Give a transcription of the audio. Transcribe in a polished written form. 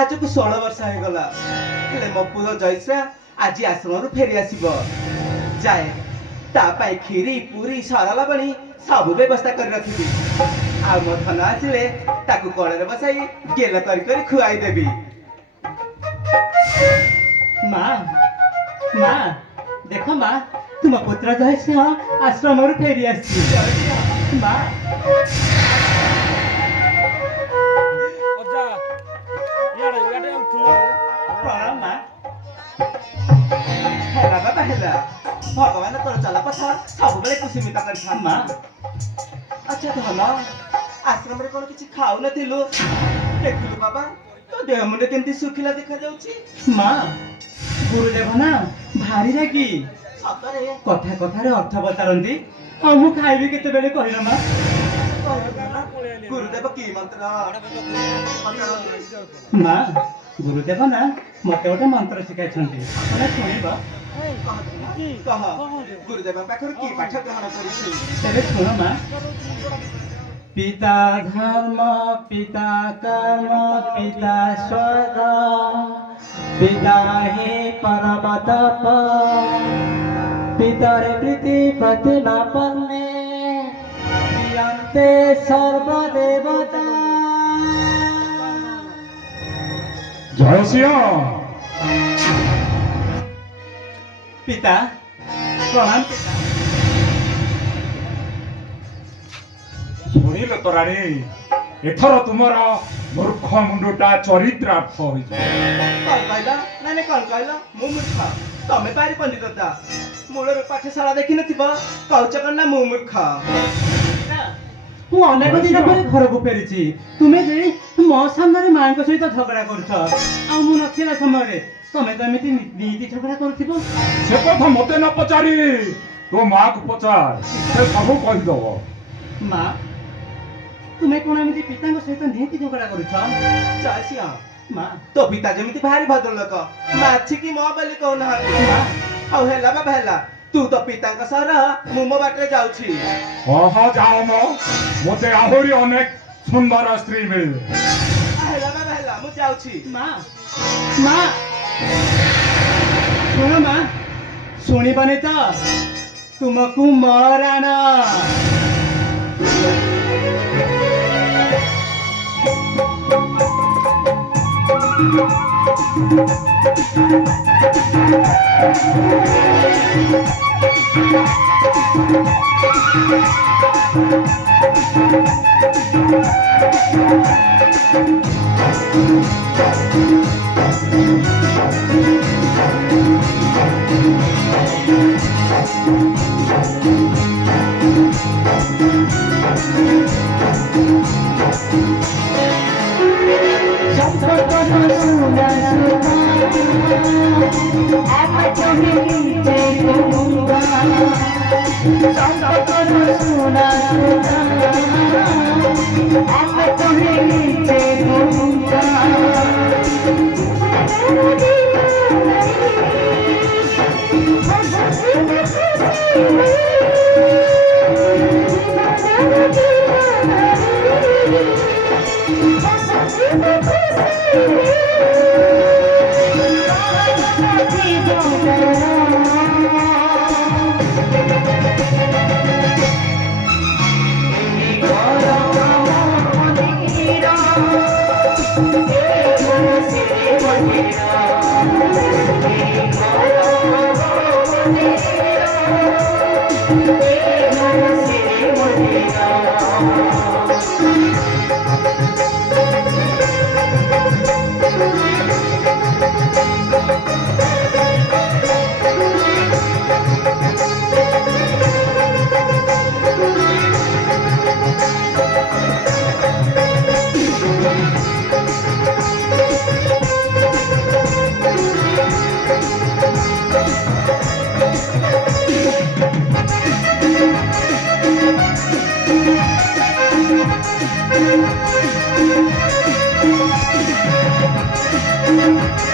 आज को 16 वर्ष हो गला हेले मो पुओ जयश्रा आज आश्रम फेरी आसीब जाए तापाई खीरी पूरी सरला बनी सब व्यवस्था कर रखी आ मो धन आसिले ताकू कड़े बसाई गेल कर खुआई देबी। माँ माँ देखो माँ तुम पुत्र जयश्रा आश्रम फेरी आसी माँ प्रणाम माँ हेला बाबा हेला भगवान तोर चला पथा सब बेले खुशी मिता कर माँ अच्छा धन आश्रम रे कोन किछि खाउ नथिलु देखलु बाबा तो देह मुंडे केमती सुखिला देखा जाउची। माँ गुरुदेव ना भारी रागी सतरे कथा कथा रे अर्थ बतारंती आ मु खाइबी केते बेले कहिलो माँ गुरुदेव की मंत्र माँ गुरुदेव ना मते गोटे मंत्र शिखाई शुणब कह गुरुदेव पाखर की पाठ ग्रहण करिछु तेरे शुण माँ पिता धर्म पिता कर्म पिता स्वर्ग पिता हे परम तप पितर प्रीति प्रतिनापन्ने प्रियन्ते सर्वदेवता। जय सिंह पिता प्रणाम पिता शुणिल तो राणी एथर तुमर मूर्ख मुंडटा चरित्रार्थ होई कौन कहला नाने कौन कहला मु मूर्ख तमे पारी पंडितता मूलर पाठशाला देखि नथिबा कौच करना मु मूर्ख ମୁଁ ଅନେକ ଦିନ ପରେ ଘରକୁ ଫେରିଛି ତୁମେ ଯେ ମୋ ସାମ୍ନାରେ ମାଙ୍କ ସହିତ ଝଗଡ଼ା କରୁଛ ଆଉ ମୁଁ ନଥିଲା ସମୟରେ ତମେ ତ ଏମିତି ନୀତି ଝଗଡ଼ା କରୁଥିବ। से कथा मते न पचारी तो माँ को पचार से सब कहीदब। ମା ତୁମେ କ'ଣ ଏମିତି ପିତାଙ୍କ ସହିତ ନିହାତି ଝଗଡ଼ା କରୁଛ? जय सिंह ମା तो पिता जेमिति भारी भद्र लोक माछि की मो बोली कहू नहाती ମା ଆଉ ହେଲା ବାବା ହେଲା तू तो पिताଙ୍କ ସହର ମୁଁ ମୋ ବାଟରେ ଯାଉଛି। ହଁ ଯାଅ ମ ମତେ ଆହୁରି ଅନେକ ସୁନ୍ଦର ସ୍ତ୍ରୀ ମିଳିବେ। ହେଲା ବାବା ହେଲା ମୁଁ ଯାଉଛି। ମା ମା ଶୁଣ ମା ଶୁଣିବନି ତ ତୁମକୁ ମରାଣ रे